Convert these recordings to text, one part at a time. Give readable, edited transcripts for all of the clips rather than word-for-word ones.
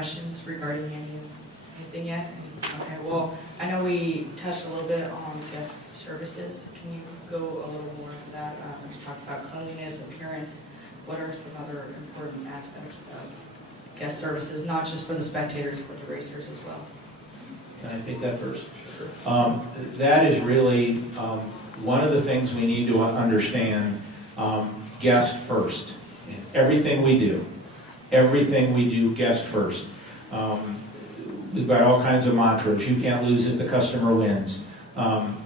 questions regarding anything yet? Okay, well, I know we touched a little bit on guest services. Can you go a little more into that? We talked about cleanliness, appearance. What are some other important aspects of guest services, not just for the spectators, but the racers as well? Can I take that first? Sure. That is really one of the things we need to understand, guest first. In everything we do guest first. We've got all kinds of mantras. You can't lose it, the customer wins.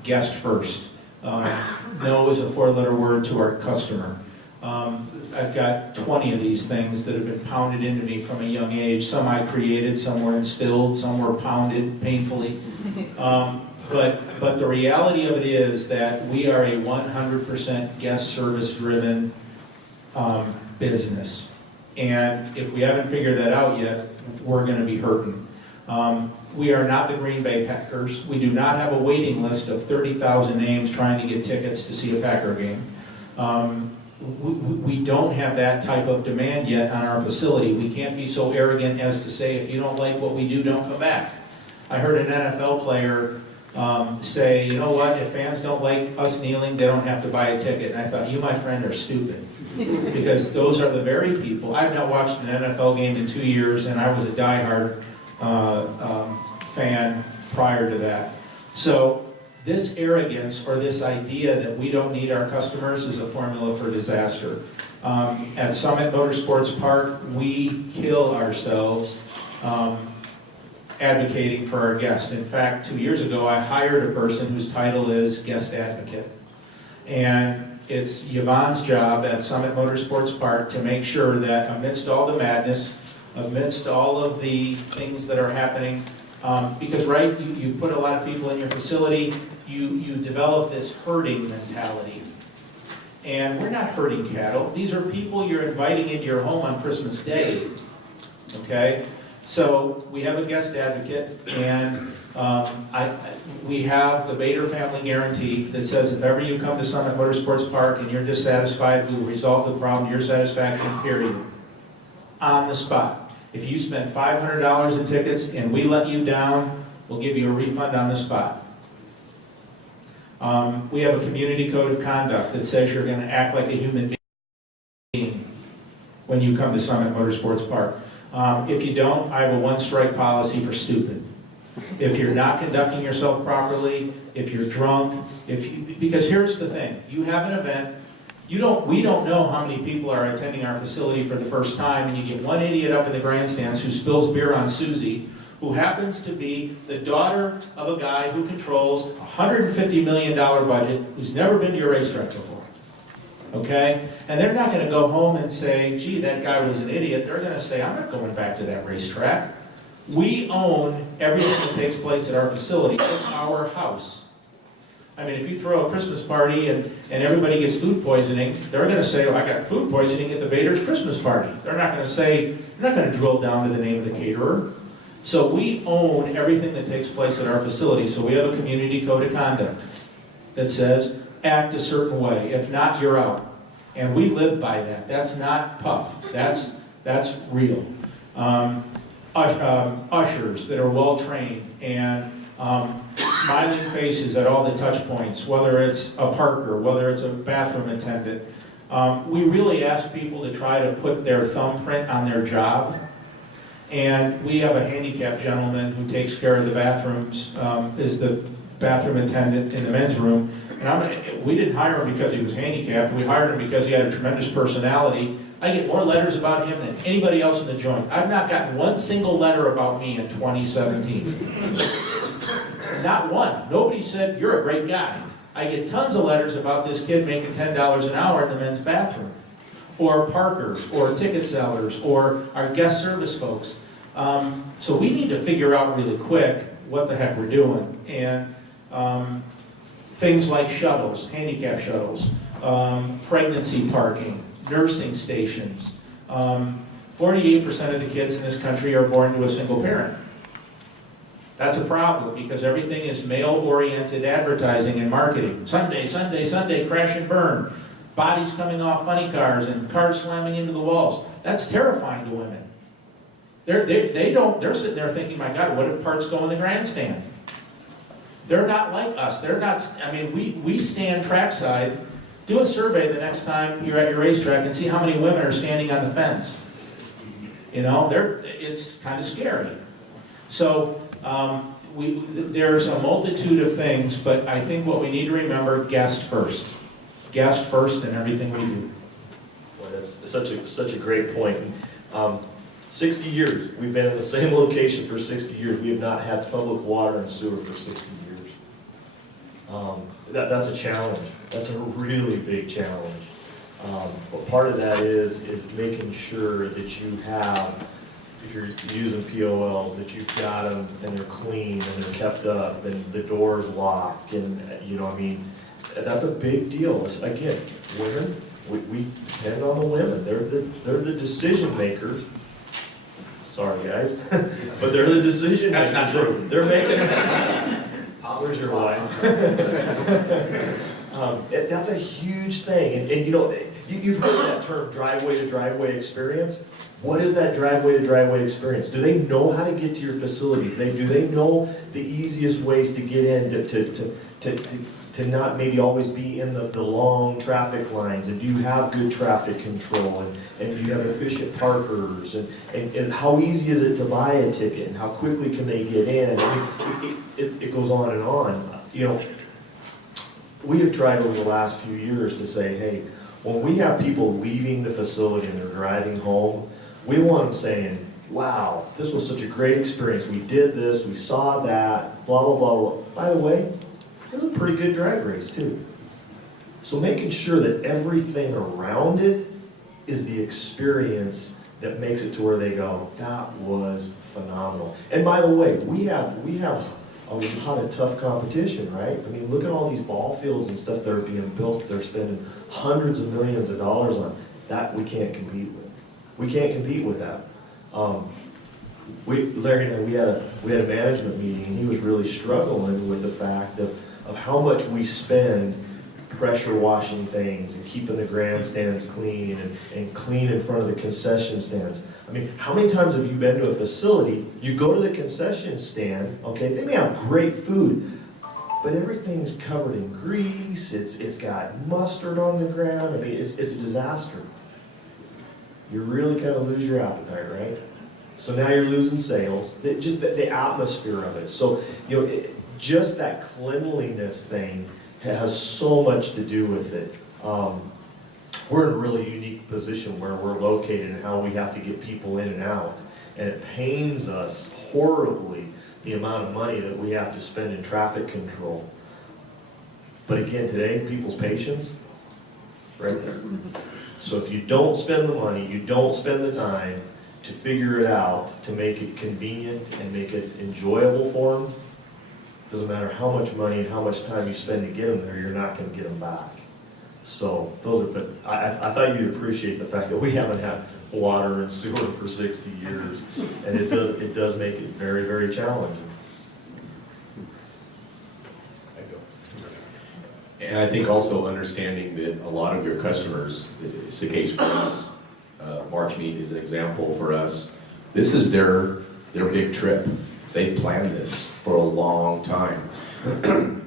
Guest first. No is a 4-letter word to our customer. I've got 20 of these things that have been pounded into me from a young age. Some I created, some were instilled, some were pounded painfully. But the reality of it is that we are a 100% guest service driven business. And if we haven't figured that out yet, we're going to be hurting. We are not the Green Bay Packers. We do not have a waiting list of 30,000 names trying to get tickets to see a Packer game. We don't have that type of demand yet on our facility. We can't be so arrogant as to say, if you don't like what we do, don't come back. I heard an NFL player say, you know what, if fans don't like us kneeling, they don't have to buy a ticket. And I thought, you, my friend, are stupid. Because those are the very people. I've not watched an NFL game in 2 years, and I was a diehard fan prior to that. So this arrogance or this idea that we don't need our customers is a formula for disaster. At Summit Motorsports Park, we kill ourselves advocating for our guests. In fact, 2 years ago, I hired a person whose title is guest advocate. And it's Yvonne's job at Summit Motorsports Park to make sure that amidst all the madness, amidst all of the things that are happening, because right, you put a lot of people in your facility, you develop this herding mentality. And we're not herding cattle. These are people you're inviting into your home on Christmas Day, okay? So we have a guest advocate, and we have the Bader Family Guarantee that says if ever you come to Summit Motorsports Park and you're dissatisfied, we will resolve the problem to your satisfaction, period. On the spot. If you spend $500 in tickets and we let you down, we'll give you a refund on the spot. We have a community code of conduct that says you're going to act like a human being when you come to Summit Motorsports Park. If you don't, I have a one-strike policy for stupid. If you're not conducting yourself properly, if you're drunk, because here's the thing, you have an event, we don't know how many people are attending our facility for the first time, and you get one idiot up in the grandstands who spills beer on Susie, who happens to be the daughter of a guy who controls a $150 million budget, who's never been to your racetrack before. Okay? And they're not going to go home and say, gee, that guy was an idiot. They're going to say, I'm not going back to that racetrack. We own everything that takes place at our facility. It's our house. I mean, if you throw a Christmas party and everybody gets food poisoning, they're going to say, oh, I got food poisoning at the Bader's Christmas party. They're not going to say, they're not going to drill down to the name of the caterer. So we own everything that takes place at our facility. So we have a community code of conduct that says, act a certain way. If not, you're out. And we live by that. That's not puff. That's real. Ushers that are well-trained and smiling faces at all the touch points, whether it's a parker, whether it's a bathroom attendant. We really ask people to try to put their thumbprint on their job. And we have a handicapped gentleman who takes care of the bathrooms, is the bathroom attendant in the men's room. And we didn't hire him because he was handicapped. We hired him because he had a tremendous personality. I get more letters about him than anybody else in the joint. I've not gotten one single letter about me in 2017. Not one. Nobody said, you're a great guy. I get tons of letters about this kid making $10 an hour in the men's bathroom. Or parkers, or ticket sellers, or our guest service folks. So we need to figure out really quick what the heck we're doing. And things like shuttles, handicap shuttles, pregnancy parking, nursing stations. 48% of the kids in this country are born to a single parent. That's a problem because everything is male-oriented advertising and marketing. Sunday, Sunday, Sunday, crash and burn. Bodies coming off funny cars and cars slamming into the walls. That's terrifying to women. They're sitting there thinking, my God, what if parts go in the grandstand? They're not like us. They're not, I mean, we stand trackside. Do a survey the next time you're at your racetrack and see how many women are standing on the fence. You know, it's kind of scary. So there's a multitude of things, but I think what we need to remember, guest first. Guest first in everything we do. Boy, that's such a great point. 60 years, we've been in the same location for 60 years. We have not had public water and sewer for 60 years. That's a challenge. That's a really big challenge. But part of that is making sure that you have, if you're using POLs, that you've got them and they're clean and they're kept up and the door's locked, and you know, I mean, that's a big deal. It's, again, women, we depend on the women. They're the decision makers. Sorry, guys, but they're the decision makers. That's not true. They're making. Where's your wife? That's a huge thing, and you know, you've heard that term, driveway to driveway experience. What is that driveway to driveway experience? Do they know how to get to your facility? Do they know the easiest ways to get in to not maybe always be in the long traffic lines? And do you have good traffic control? And do you have efficient parkers? And how easy is it to buy a ticket? And how quickly can they get in? I mean, it goes on and on. You know, we have tried over the last few years to say, hey, when we have people leaving the facility and they're driving home, we want them saying, wow, this was such a great experience. We did this, we saw that, blah, blah, blah, blah. By the way, it was a pretty good drag race too. So making sure that everything around it is the experience that makes it to where they go, that was phenomenal. And by the way, we have a lot of tough competition, right? I mean, look at all these ball fields and stuff that are being built, they're spending hundreds of millions of dollars on. That we can't compete with. We can't compete with that. Larry and I, we had a management meeting, and he was really struggling with the fact of how much we spend pressure washing things and keeping the grandstands clean and clean in front of the concession stands. I mean, how many times have you been to a facility, you go to the concession stand, okay, they may have great food, but everything's covered in grease, it's got mustard on the ground, I mean, it's a disaster. You really kind of lose your appetite, right? So now you're losing sales, just the atmosphere of it. So, you know, just that cleanliness thing has so much to do with it. We're in a really unique position where we're located and how we have to get people in and out. And it pains us horribly the amount of money that we have to spend in traffic control. But again, today, people's patience, right there. So if you don't spend the money, you don't spend the time to figure it out, to make it convenient and make it enjoyable for them, doesn't matter how much money and how much time you spend to get them there, you're not going to get them back. So those are, but I thought you'd appreciate the fact that we haven't had water and sewer for 60 years, and it does make it very, very challenging. And I think also understanding that a lot of your customers, it's the case for us, March Meet is an example for us, this is their big trip. They've planned this for a long time.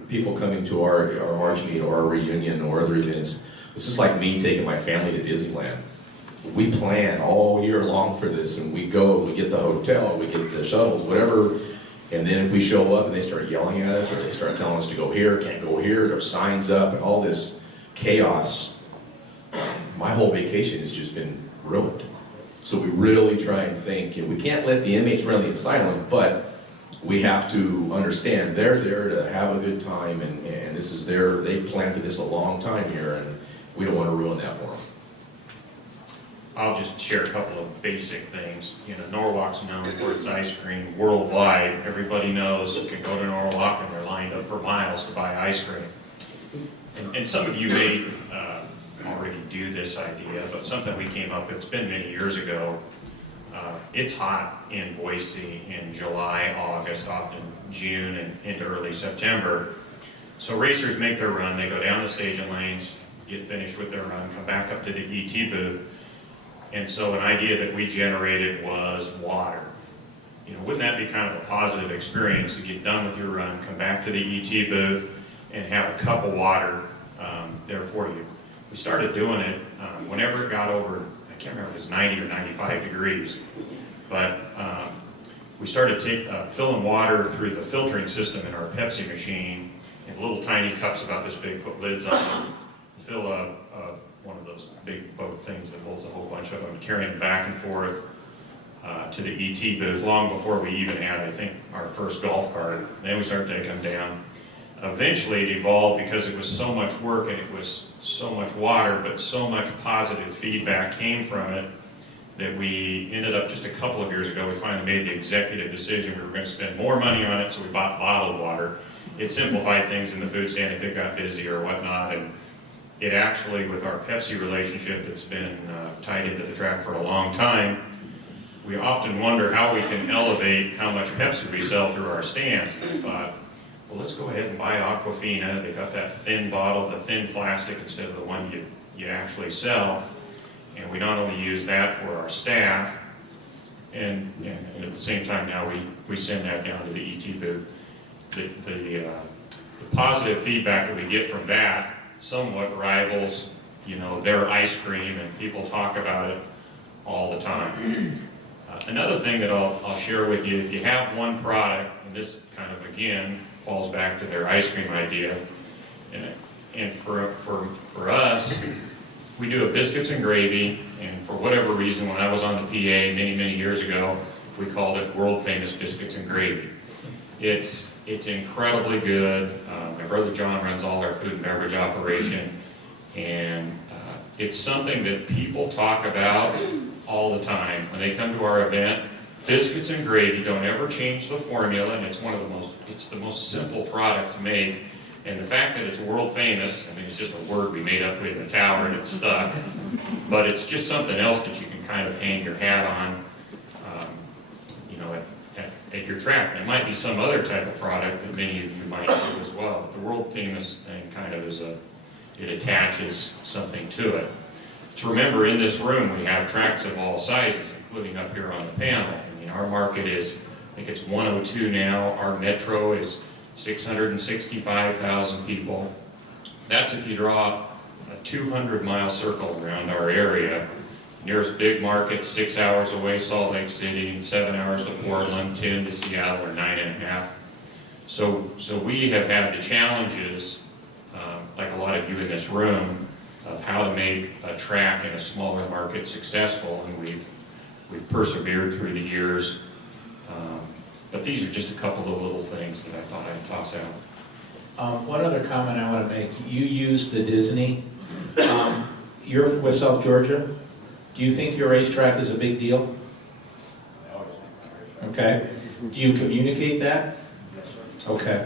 People coming to our March Meet or our reunion or other events, this is like me taking my family to Disneyland. We plan all year long for this, and we go, we get the hotel, we get the shuttles, whatever, and then if we show up and they start yelling at us, or they start telling us to go here, can't go here, there's signs up, and all this chaos, my whole vacation has just been ruined. So we really try and think, and we can't let the inmates run the asylum, but we have to understand they're there to have a good time, and this is they've planned for this a long time here, and we don't want to ruin that for them. I'll just share a couple of basic things. You know, Norwalk's known for its ice cream worldwide. Everybody knows you can go to Norwalk and they're lined up for miles to buy ice cream. And some of you may already do this idea, but something we came up with, it's been many years ago. It's hot in Boise in July, August, often June and into early September. So racers make their run, they go down the staging lanes, get finished with their run, come back up to the ET booth. And so an idea that we generated was water. you know, wouldn't that be kind of a positive experience to get done with your run, come back to the ET booth, and have a cup of water there for you? We started doing it whenever it got over, I can't remember if it was 90 or 95 degrees, but we started filling water through the filtering system in our Pepsi machine in little tiny cups about this big, put lids on them, fill one of those big boat things that holds a whole bunch of them, carrying them back and forth to the ET booth long before we even had, I think, our first golf cart. Then we started taking them down. Eventually it evolved because it was so much work and it was so much water, but so much positive feedback came from it that we ended up just a couple of years ago, we finally made the executive decision we were going to spend more money on it, so we bought bottled water. It simplified things in the food stand if it got busy or whatnot, and it actually, with our Pepsi relationship that's been tied into the track for a long time, we often wonder how we can elevate how much Pepsi we sell through our stands. And I thought, well, let's go ahead and buy Aquafina. They got that thin bottle, the thin plastic, instead of the one you actually sell. And we not only use that for our staff, and at the same time now we send that down to the ET booth. The positive feedback that we get from that somewhat rivals, you know, their ice cream, and people talk about it all the time. Another thing that I'll share with you, if you have one product, and this kind of again falls back to their ice cream idea, and for us, we do a biscuits and gravy, and for whatever reason, when I was on the PA many years ago, we called it world famous biscuits and gravy. It's incredibly good. My brother John runs all our food and beverage operation, and it's something that people talk about all the time when they come to our event. Biscuits and gravy, don't ever change the formula, and it's the most simple product to make. And the fact that it's world famous, I mean, it's just a word we made up in the tower and it's stuck, but it's just something else that you can kind of hang your hat on, you know, at your track. And it might be some other type of product that many of you might do as well, but the world famous thing kind of is it attaches something to it. To remember, in this room we have tracks of all sizes, including up here on the panel. I mean, our market is, I think it's 102 now. Our metro is 665,000 people. That's if you draw a 200-mile circle around our area. Nearest big market, 6 hours away, Salt Lake City, and 7 hours to Portland, 10 to Seattle, or 9.5. So we have had the challenges, like a lot of you in this room, of how to make a track in a smaller market successful, and we've persevered through the years. But these are just a couple of little things that I thought I'd toss out. One other comment I want to make. You used the Disney. You're with South Georgia. Do you think your racetrack is a big deal? Okay. Do you communicate that? Okay.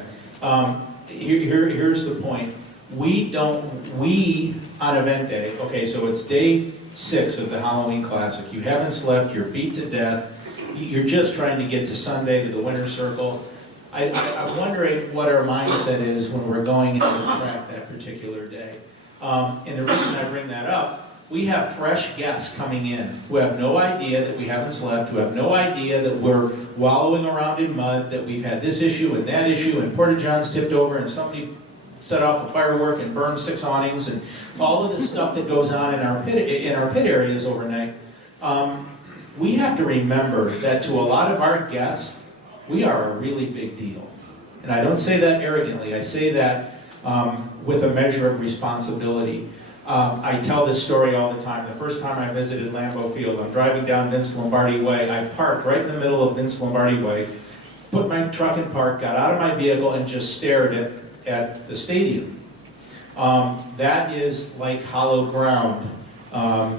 Here's the point. We on event day, okay, so it's day 6 of the Halloween Classic. You haven't slept, you're beat to death. You're just trying to get to Sunday to the winner's circle. I'm wondering what our mindset is when we're going into the track that particular day. And the reason I bring that up, we have fresh guests coming in who have no idea that we haven't slept, who have no idea that we're wallowing around in mud, that we've had this issue and that issue, and Porta-Johns tipped over and somebody set off a firework and burned 6 awnings, and all of the stuff that goes on in our pit areas overnight. We have to remember that to a lot of our guests, we are a really big deal. And I don't say that arrogantly, I say that with a measure of responsibility. I tell this story all the time. The first time I visited Lambeau Field, I'm driving down Vince Lombardi Way. I parked right in the middle of Vince Lombardi Way, put my truck in park, got out of my vehicle, and just stared at the stadium. That is like hallowed ground.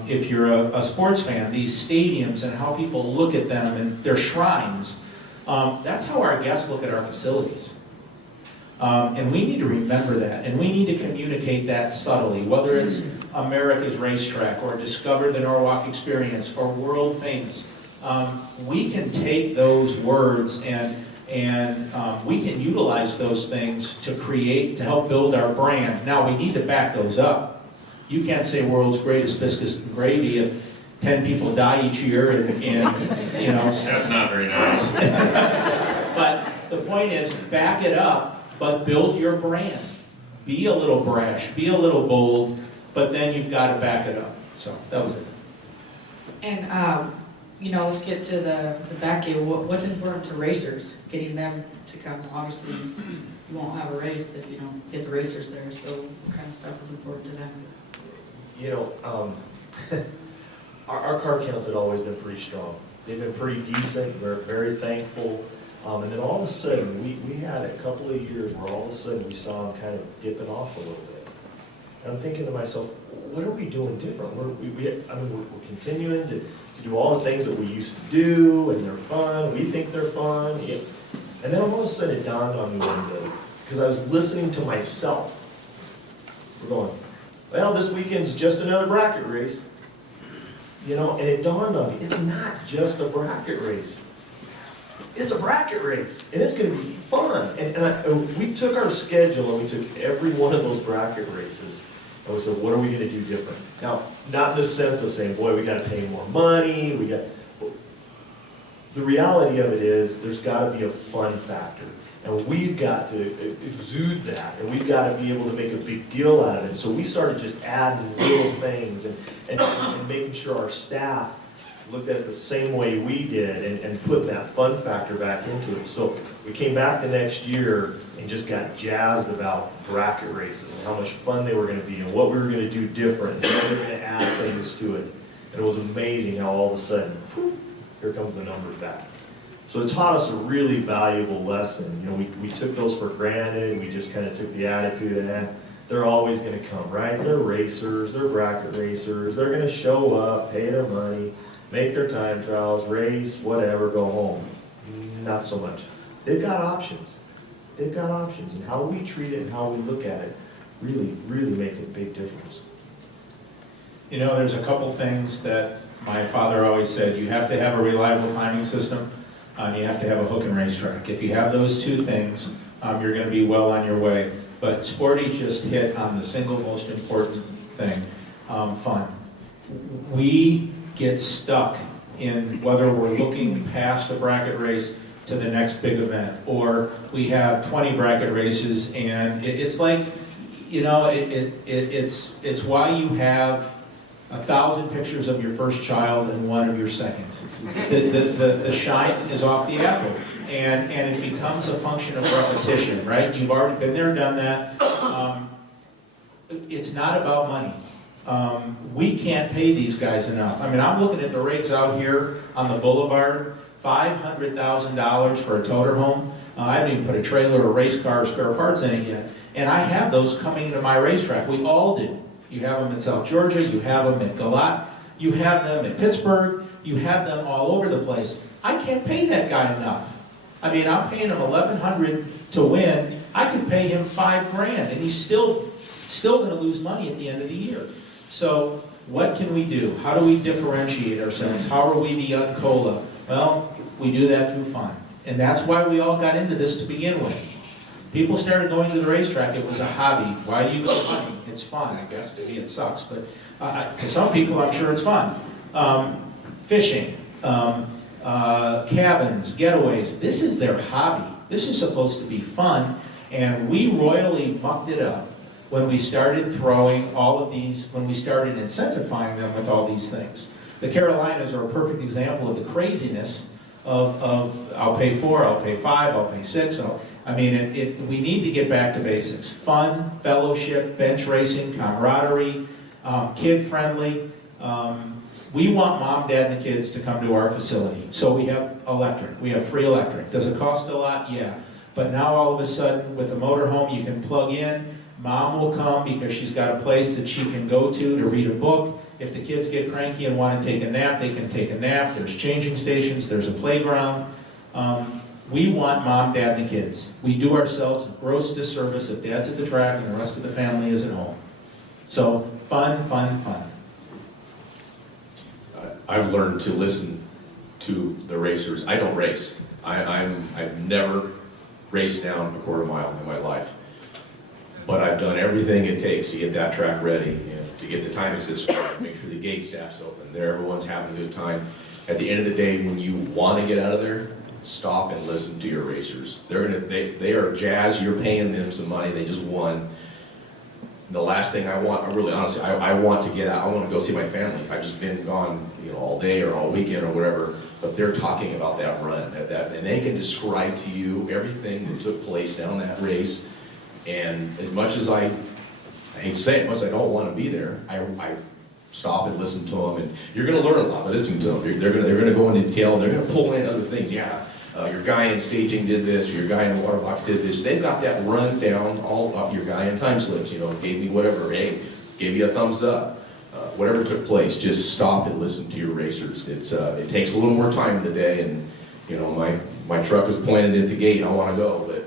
If you're a sports fan, these stadiums and how people look at them and their shrines, that's how our guests look at our facilities. And we need to remember that, and we need to communicate that subtly, whether it's America's Racetrack or Discover the Norwalk Experience or World Famous. We can take those words and we can utilize those things to help build our brand. Now, we need to back those up. You can't say world's greatest biscuits and gravy 10 people die each year, and you know. That's not very nice. But the point is, back it up, but build your brand. Be a little brash, be a little bold, but then you've got to back it up. So that was it. And, you know, let's get to the back end. What's important to racers? Getting them to come. Obviously, you won't have a race if you don't get the racers there. So what kind of stuff is important to them? You know, our car counts had always been pretty strong. They've been pretty decent. We're very thankful. And then all of a sudden, we had a couple of years where all of a sudden we saw them kind of dipping off a little bit. And I'm thinking to myself, what are we doing different? We're continuing to do all the things that we used to do, and they're fun. We think they're fun. Yeah. And then all of a sudden it dawned on me one day, because I was listening to myself. We're going, well, this weekend's just another bracket race. You know, and it dawned on me, it's not just a bracket race. It's a bracket race, and it's going to be fun. And we took our schedule, and we took every one of those bracket races, and we said, what are we going to do different? Now, not in the sense of saying, boy, we got to pay more money. The reality of it is, there's got to be a fun factor, and we've got to exude that, and we've got to be able to make a big deal out of it. So we started just adding little things and making sure our staff looked at it the same way we did, and putting that fun factor back into it. So we came back the next year and just got jazzed about bracket races and how much fun they were going to be and what we were going to do different and how we were going to add things to it. And it was amazing how all of a sudden, whoop, here comes the numbers back. So it taught us a really valuable lesson. You know, we took those for granted. We just kind of took the attitude of, they're always going to come, right? They're racers, they're bracket racers. They're going to show up, pay their money, make their time trials, race, whatever, go home. Not so much. They've got options. They've got options, and how we treat it and how we look at it really, really makes a big difference. You know, there's a couple things that my father always said. You have to have a reliable timing system, and you have to have a hook and racetrack. If you have those two things, you're going to be well on your way. But Sporty just hit on the single most important thing, fun. We get stuck in whether we're looking past a bracket race to the next big event, or we have 20 bracket races, and it's like, you know, it's why you have 1,000 pictures of your first child and one of your second. The shine is off the apple, and it becomes a function of repetition, right? You've already been there, done that. It's not about money. We can't pay these guys enough. I mean, I'm looking at the rates out here on the boulevard, $500,000 for a toter home. I haven't even put a trailer, a race car, or spare parts in it yet. And I have those coming into my racetrack. We all do. You have them in South Georgia, you have them at Galat, you have them at Pittsburgh, you have them all over the place. I can't pay that guy enough. I mean, I'm paying him $1,100 to win. I could pay him $5,000, and he's still going to lose money at the end of the year. So what can we do? How do we differentiate ourselves? How are we the young cola? Well, we do that through fun. And that's why we all got into this to begin with. People started going to the racetrack. It was a hobby. Why do you go hunting? It's fun, I guess. To me, it sucks. But to some people, I'm sure it's fun. Fishing, cabins, getaways. This is their hobby. This is supposed to be fun. And we royally mucked it up when we started throwing all of these, when we started incentivizing them with all these things. The Carolinas are a perfect example of the craziness of I'll pay 4, I'll pay 5, I'll pay 6. We need to get back to basics. Fun, fellowship, bench racing, camaraderie, kid-friendly. We want mom, dad, and the kids to come to our facility. So we have electric. We have free electric. Does it cost a lot? Yeah. But now all of a sudden, with a motorhome, you can plug in. Mom will come because she's got a place that she can go to read a book. If the kids get cranky and want to take a nap, they can take a nap. There's changing stations. There's a playground. We want mom, dad, and the kids. We do ourselves a gross disservice if dad's at the track and the rest of the family is at home. So fun, fun, fun. I've learned to listen to the racers. I don't race. I've never raced down a quarter mile in my life. But I've done everything it takes to get that track ready and to get the timing system, right, make sure the gate staff's open, there everyone's having a good time. At the end of the day, when you want to get out of there, stop and listen to your racers. They are jazzed, you're paying them some money, they just won. The last thing I want, really honestly, I want to get out, I want to go see my family. I've just been gone, all day or all weekend or whatever, but they're talking about that run, and they can describe to you everything that took place down that race. And as much as I hate to say it, much as I don't want to be there, I stop and listen to them, and you're going to learn a lot by listening to them. They're going to go into detail, and they're going to pull in other things. Yeah, your guy in staging did this, or your guy in the water box did this. They've got that run down all up. Your guy in time slips, gave me whatever, hey, gave you a thumbs up. Whatever took place, just stop and listen to your racers. It takes a little more time in the day, and my truck is pointed at the gate, I want to go, but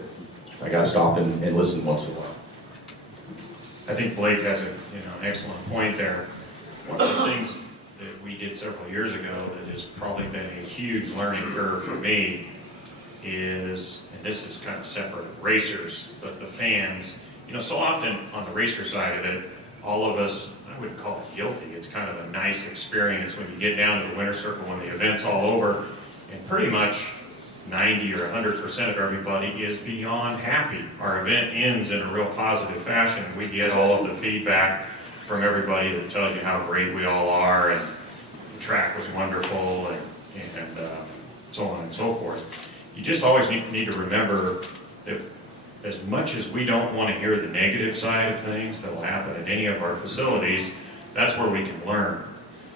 I got to stop and listen once in a while. I think Blake has an excellent point there. One of the things that we did several years ago that has probably been a huge learning curve for me is, and this is kind of separate of racers, but the fans, so often on the racer side of it, all of us, I wouldn't call it guilty, it's kind of a nice experience when you get down to the winner's circle when the event's all over, and pretty much 90 or 100% of everybody is beyond happy. Our event ends in a real positive fashion. We get all of the feedback from everybody that tells you how great we all are, and the track was wonderful, and so on and so forth. You just always need to remember that as much as we don't want to hear the negative side of things that will happen at any of our facilities, that's where we can learn.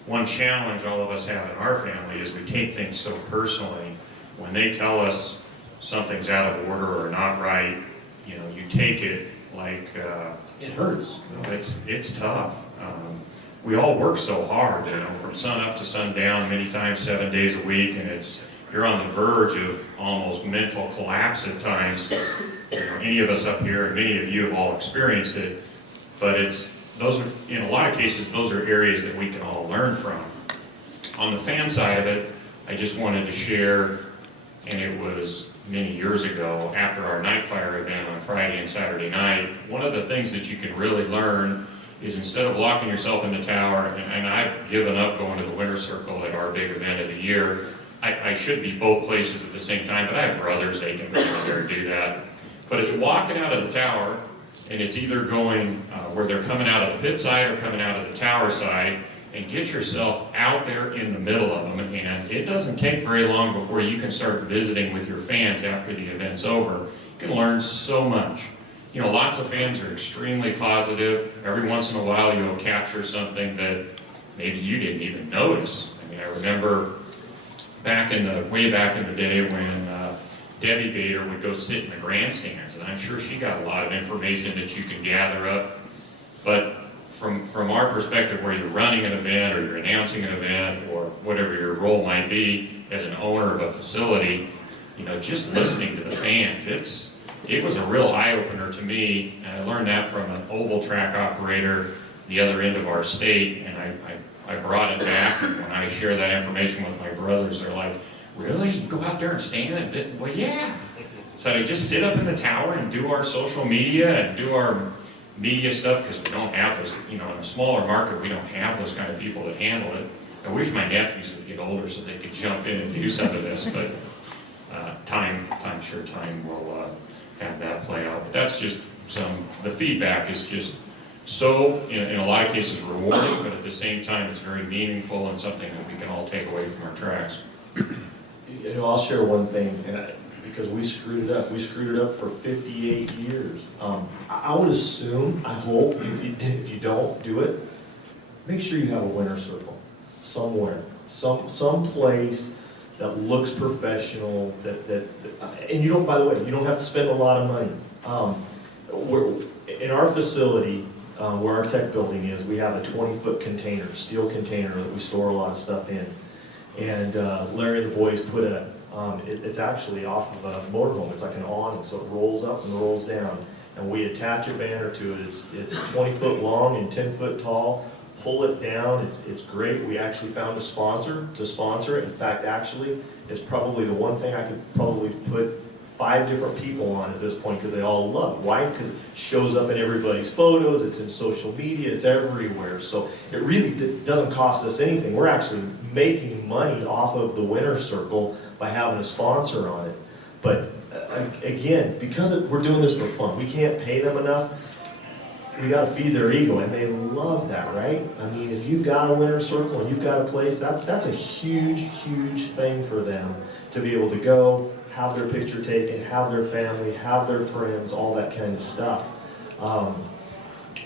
One challenge all of us have in our family is we take things so personally. When they tell us something's out of order or not right, you take it like It hurts. it's tough. We all work so hard, from sun up to sundown, many times 7 days a week, and you're on the verge of almost mental collapse at times. Any of us up here, and many of you have all experienced it, but in a lot of cases, those are areas that we can all learn from. On the fan side of it, I just wanted to share, and it was many years ago, after our night fire event on Friday and Saturday night, one of the things that you can really learn is instead of locking yourself in the tower, and I've given up going to the winner's circle at our big event of the year. I should be both places at the same time, but I have brothers, they can go in there and do that. But it's walking out of the tower, and it's either going where they're coming out of the pit side or coming out of the tower side, and get yourself out there in the middle of them. And it doesn't take very long before you can start visiting with your fans after the event's over. You can learn so much. Lots of fans are extremely positive. Every once in a while you'll capture something that maybe you didn't even notice. I remember way back in the day when Debbie Bader would go sit in the grandstands, and I'm sure she got a lot of information that you can gather up. But from our perspective, where you're running an event or you're announcing an event or whatever your role might be as an owner of a facility, just listening to the fans, it was a real eye-opener to me, and I learned that from an oval track operator the other end of our state, and I brought it back, and when I share that information with my brothers, they're like, really? You go out there and stand and well, yeah. So I just sit up in the tower and do our social media and do our media stuff, because we don't have those, in a smaller market, we don't have those kind of people that handle it. I wish my nephews would get older so they could jump in and do some of this, but time will have that play out. But that's just the feedback is just so, in a lot of cases, rewarding, but at the same time, it's very meaningful and something that we can all take away from our tracks. I'll share one thing, because we screwed it up. We screwed it up for 58 years. I would assume, I hope, if you don't do it, make sure you have a winner's circle somewhere, some place that looks professional. And you don't. By the way, you don't have to spend a lot of money. In our facility, where our tech building is, we have a 20-foot container, steel container that we store a lot of stuff in. And Larry and the boys put it's actually off of a motorhome. It's like an awning, so it rolls up and rolls down. And we attach a banner to it. It's 20 foot long and 10 foot tall. Pull it down. It's great. We actually found a sponsor to sponsor it. In fact, actually, it's probably the one thing I could probably put 5 different people on at this point because they all love it. Why? Because it shows up in everybody's photos, it's in social media, it's everywhere. So it really doesn't cost us anything. We're actually making money off of the winner's circle by having a sponsor on it. But again, because we're doing this for fun, we can't pay them enough. We got to feed their ego, and they love that, right? I mean, if you've got a winner's circle and you've got a place, that's a huge, huge thing for them to be able to go, have their picture taken, have their family, have their friends, all that kind of stuff.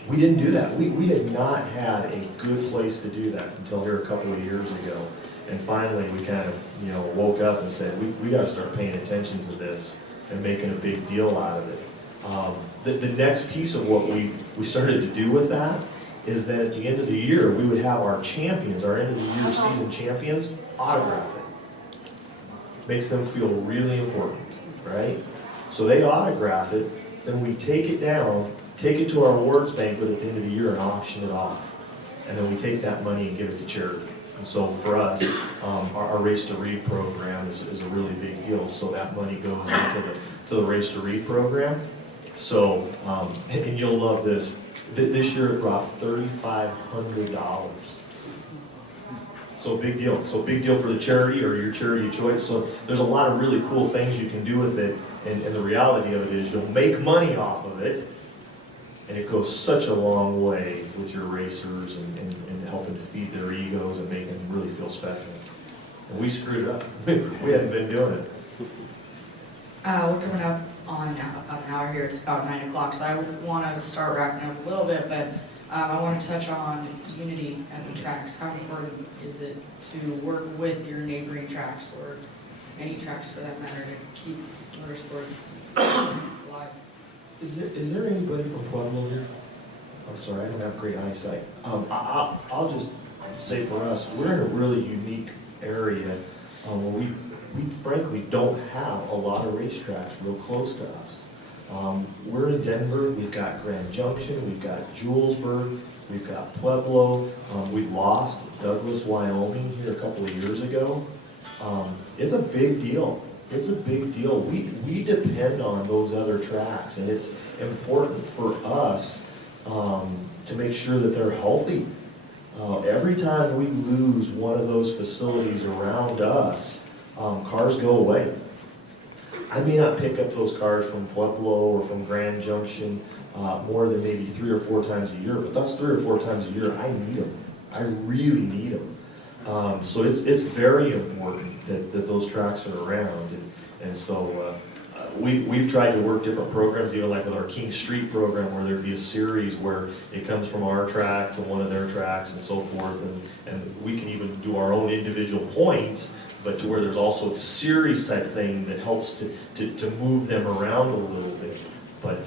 We didn't do that. We had not had a good place to do that until here a couple of years ago. And finally, we kind of, woke up and said, we got to start paying attention to this and making a big deal out of it. The next piece of what we started to do with that is that at the end of the year, we would have our champions, our end of the year season champions, autograph it. Makes them feel really important, right? So they autograph it, then we take it down, take it to our awards banquet at the end of the year and auction it off. And then we take that money and give it to charity. And so for us, our Race to Read program is a really big deal. So that money goes into the Race to Read program. So, and you'll love this. This year it brought $3,500. So big deal. So big deal for the charity or your charity of choice. So there's a lot of really cool things you can do with it. And the reality of it is you'll make money off of it. And it goes such a long way with your racers and helping to feed their egos and making them really feel special. And we screwed it up. We hadn't been doing it. We're coming up on about an hour here. It's about 9 o'clock, so I want to start wrapping up a little bit, but I want to touch on unity at the tracks. How important is it to work with your neighboring tracks, or any tracks for that matter, to keep motorsports alive? Is there anybody from Pueblo here? I'm sorry, I don't have great eyesight. I'll just say for us, we're in a really unique area where we frankly don't have a lot of racetracks real close to us. We're in Denver, we've got Grand Junction, we've got Julesburg, we've got Pueblo, we lost Douglas, Wyoming here a couple of years ago. It's a big deal. It's a big deal. We depend on those other tracks, and it's important for us to make sure that they're healthy. Every time we lose one of those facilities around us, cars go away. I may not pick up those cars from Pueblo or from Grand Junction more than maybe 3 or 4 times a year, but that's 3 or 4 times a year. I need them. I really need them. So it's very important that those tracks are around, and so we've tried to work different programs, even like with our King Street program, where there'd be a series where it comes from our track to one of their tracks and so forth, and we can even do our own individual points, but to where there's also a series type thing that helps to move them around a little bit. But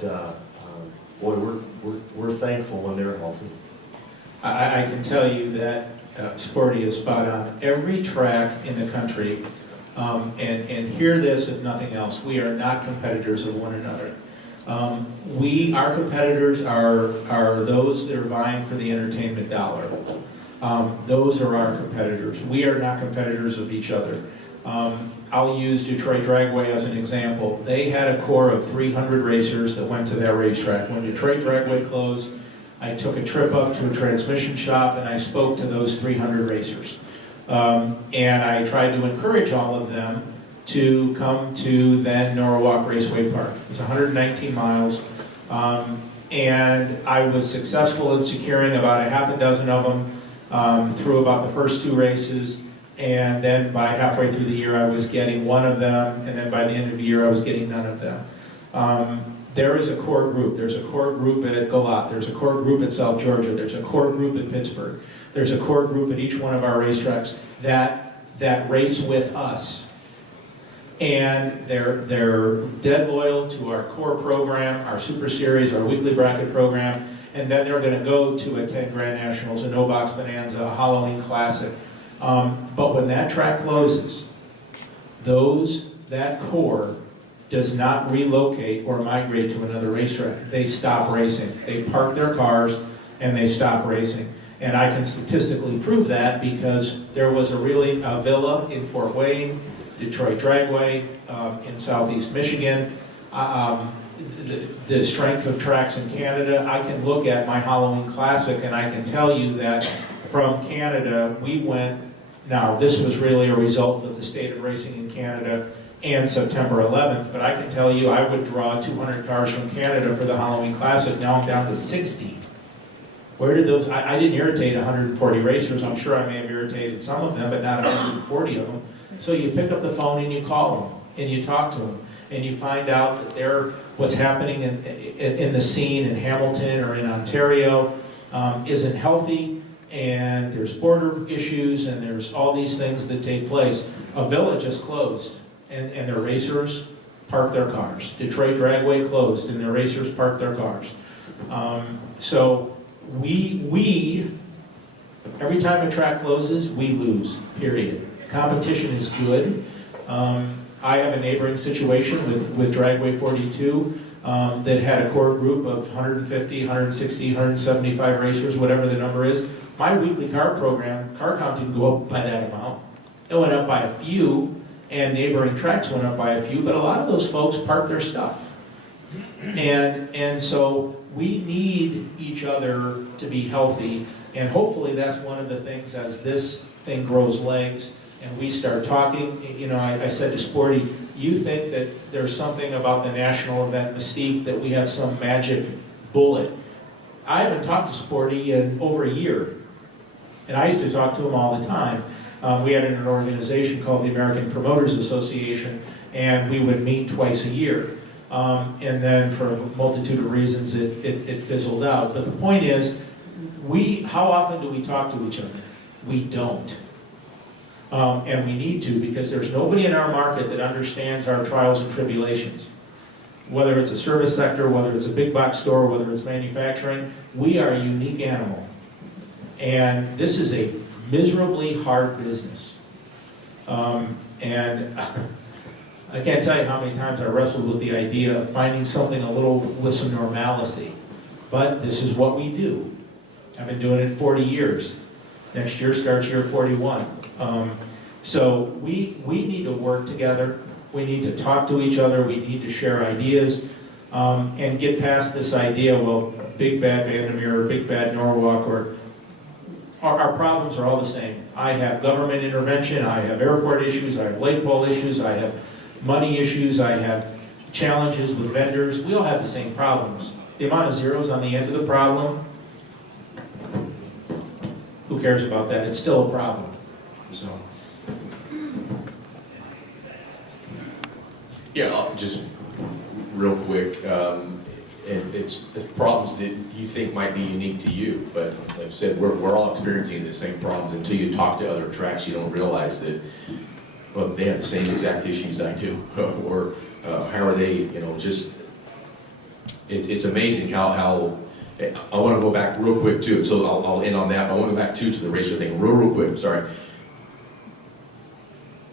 boy, we're thankful when they're healthy. I can tell you that Sporty is spot on. Every track in the country, and hear this if nothing else, we are not competitors of one another. Our competitors are those that are vying for the entertainment dollar. Those are our competitors. We are not competitors of each other. I'll use Detroit Dragway as an example. They had a core of 300 racers that went to that racetrack. When Detroit Dragway closed, I took a trip up to a transmission shop and I spoke to those 300 racers. And I tried to encourage all of them to come to then Norwalk Raceway Park. It's 119 miles. And I was successful in securing about a half a dozen of them through about the first 2 races. And then by halfway through the year, I was getting one of them. And then by the end of the year, I was getting none of them. There is a core group. There's a core group at Galat. There's a core group at South Georgia. There's a core group at Pittsburgh. There's a core group at each one of our racetracks that race with us. And they're dead loyal to our core program, our Super Series, our weekly bracket program, and then they're going to go to attend Grand Nationals, a no-box bonanza, a Halloween Classic. But when that track closes, that core does not relocate or migrate to another racetrack. They stop racing. They park their cars and they stop racing. And I can statistically prove that because there was a villa in Fort Wayne Detroit Dragway in southeast Michigan, the strength of tracks in Canada. I can look at my Halloween Classic and I can tell you that from Canada, we went, now this was really a result of the state of racing in Canada and September 11th, but I can tell you I would draw 200 cars from Canada for the Halloween Classic. Now I'm down to 60. Where did those, I didn't irritate 140 racers. I'm sure I may have irritated some of them, but not 140 of them. So you pick up the phone and you call them and you talk to them and you find out that they're, what's happening in the scene in Hamilton or in Ontario isn't healthy, and there's border issues and there's all these things that take place. A village is closed and their racers park their cars. Detroit Dragway closed and their racers park their cars. So we, every time a track closes, we lose, period. Competition is good. I have a neighboring situation with Dragway 42 that had a core group of 150, 160, 175 racers, whatever the number is. My weekly car count didn't go up by that amount. It went up by a few, and neighboring tracks went up by a few, but a lot of those folks parked their stuff. And so we need each other to be healthy, and hopefully that's one of the things as this thing grows legs and we start talking. You know, I said to Sporty, you think that there's something about the national event mystique, that we have some magic bullet. I haven't talked to Sporty in over a year, and I used to talk to him all the time. We had an organization called the American Promoters Association, and we would meet twice a year. And then for a multitude of reasons, it fizzled out. But the point is, how often do we talk to each other? We don't. And we need to, because there's nobody in our market that understands our trials and tribulations. Whether it's a service sector, whether it's a big box store, whether it's manufacturing, we are a unique animal. And this is a miserably hard business. And I can't tell you how many times I wrestled with the idea of finding something a little with some normalcy. But this is what we do. I've been doing it 40 years. Next year starts year 41. So we need to work together. We need to talk to each other. We need to share ideas and get past this idea, well, big bad Vandermeer or big bad Norwalk, or our problems are all the same. I have government intervention. I have airport issues. I have lake pole issues. I have money issues. I have challenges with vendors. We all have the same problems. The amount of zeros on the end of the problem, who cares about that? It's still a problem. So. Yeah, just real quick, and it's problems that you think might be unique to you, but like I said, we're all experiencing the same problems. Until you talk to other tracks, you don't realize that, well, they have the same exact issues I do, or how are they, you know, just, it's amazing how I want to go back real quick too, so I'll end on that, but I want to go back to the racer thing real quick, I'm sorry.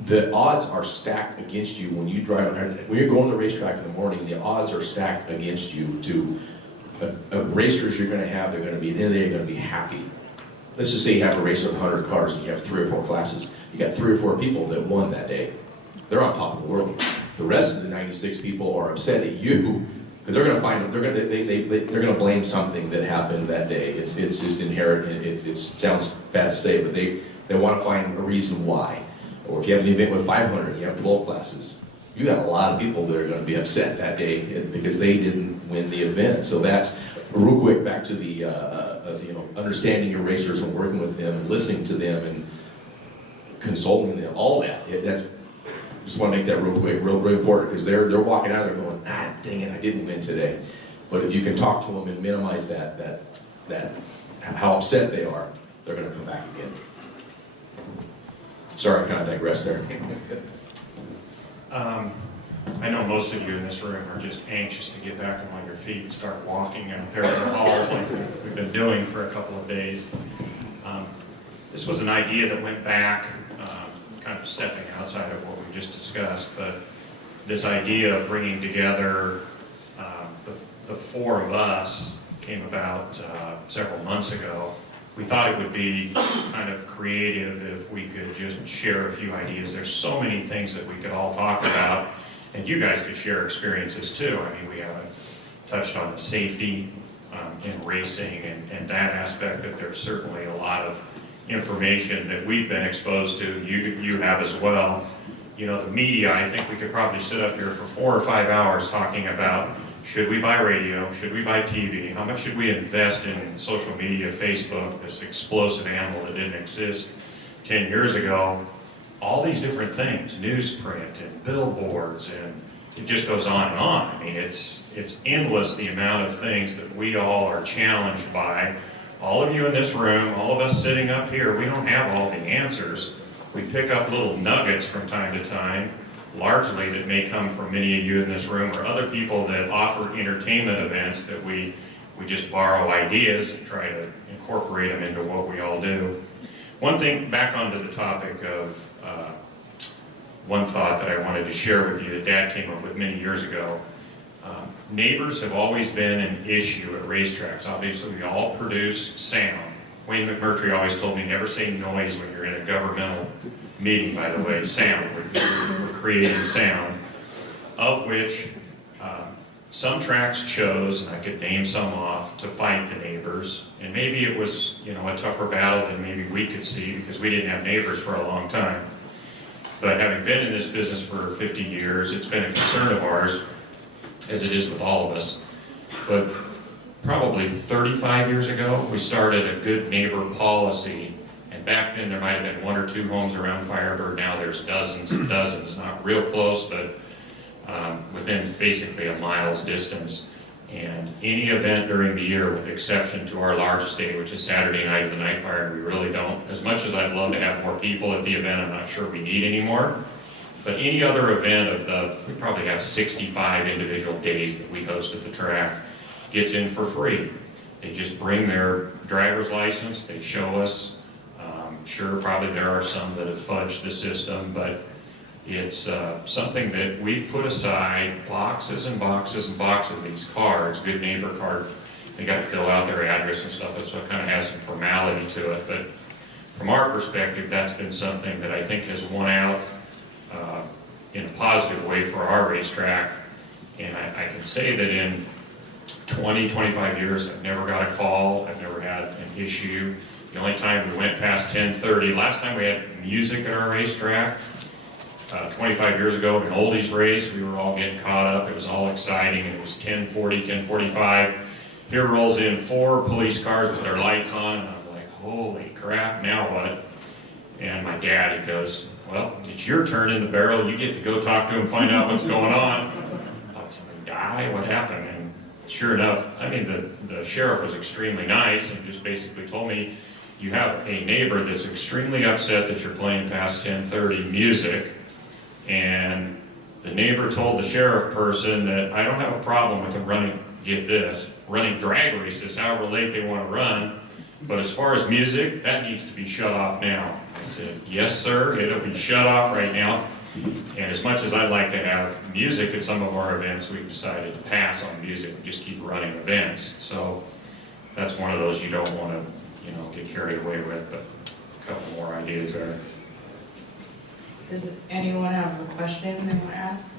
The odds are stacked against you when you drive, when you're going to the racetrack in the morning, the odds are stacked against you to racers you're going to have, they're going to be, then they're going to be happy. Let's just say you have a race of 100 cars and you have 3 or 4 classes. You got 3 or 4 people that won that day. They're on top of the world. The rest of the 96 people are upset at you because they're going to find, they're going to blame something that happened that day. It's just inherent. It sounds bad to say, but they want to find a reason why. Or if you have an event with 500, you have 12 classes. You got a lot of people that are going to be upset that day because they didn't win the event. So that's real quick back to the you know, understanding your racers and working with them and listening to them and consulting them. All that. That's just want to make that real quick, real important, because they're walking out there going, ah, dang it, I didn't win today. But if you can talk to them and minimize that how upset they are, they're going to come back again. Sorry, I kind of digressed there. I know most of you in this room are just anxious to get back on your feet and start walking out there in the halls like we've been doing for a couple of days. This was an idea that went back, kind of stepping outside of what we just discussed, but this idea of bringing together the 4 of us came about several months ago. we thought it would be kind of creative if we could just share a few ideas. There's so many things that we could all talk about, and you guys could share experiences too. I mean, we haven't touched on the safety in racing and that aspect, but there's certainly a lot of information that we've been exposed to, you have as well. You know, the media, I think we could probably sit up here for 4 or 5 hours talking about, should we buy radio, should we buy TV, how much should we invest in social media, Facebook, this explosive animal that didn't exist 10 years ago, all these different things, newsprint and billboards, and it just goes on and on. I mean, it's endless the amount of things that we all are challenged by. All of you in this room, all of us sitting up here, we don't have all the answers. We pick up little nuggets from time to time, largely that may come from many of you in this room or other people that offer entertainment events that we just borrow ideas and try to incorporate them into what we all do. One thing, back onto the topic of one thought that I wanted to share with you that Dad came up with many years ago. Neighbors have always been an issue at racetracks. Obviously, we all produce sound. Wayne McMurtry always told me, never say noise when you're in a governmental meeting, by the way, sound. We're creating sound, of which some tracks chose, and I could name some off, to fight the neighbors. And maybe it was, you know, a tougher battle than maybe we could see because we didn't have neighbors for a long time. But having been in this business for 50 years, it's been a concern of ours, as it is with all of us. But probably 35 years ago, we started a good neighbor policy. And back then, there might have been 1 or 2 homes around Firebird. Now there's dozens and dozens, not real close, but within basically a mile's distance. And any event during the year, with exception to our largest day, which is Saturday night of the night fire, we really don't. As much as I'd love to have more people at the event, I'm not sure we need any more. But any other event we probably have 65 individual days that we host at the track, gets in for free. They just bring their driver's license, they show us. Sure, probably there are some that have fudged the system, but it's something that we've put aside, boxes and boxes and boxes, these cards, good neighbor card. They got to fill out their address and stuff, so it kind of has some formality to it. But from our perspective, that's been something that I think has won out in a positive way for our racetrack. And I can say that in 20, 25 years, I've never got a call, I've never had an issue. The only time we went past 10:30, last time we had music at our racetrack, 25 years ago, in an oldies race, we were all getting caught up, it was all exciting, and it was 10:40, 10:45. Here rolls in 4 police cars with their lights on, and I'm like, holy crap, now what? And my dad, he goes, well, it's your turn in the barrel, you get to go talk to him, find out what's going on. I thought, somebody die? What happened? And sure enough, I mean, the sheriff was extremely nice and just basically told me, you have a neighbor that's extremely upset that you're playing past 10:30 music, and the neighbor told the sheriff person that I don't have a problem with them running, get this, running drag races however late they want to run, but as far as music, that needs to be shut off now. I said, yes sir, it'll be shut off right now. And as much as I'd like to have music at some of our events, we've decided to pass on music and just keep running events. So that's one of those you don't want to, get carried away with, but a couple more ideas there. Does anyone have a question they want to ask?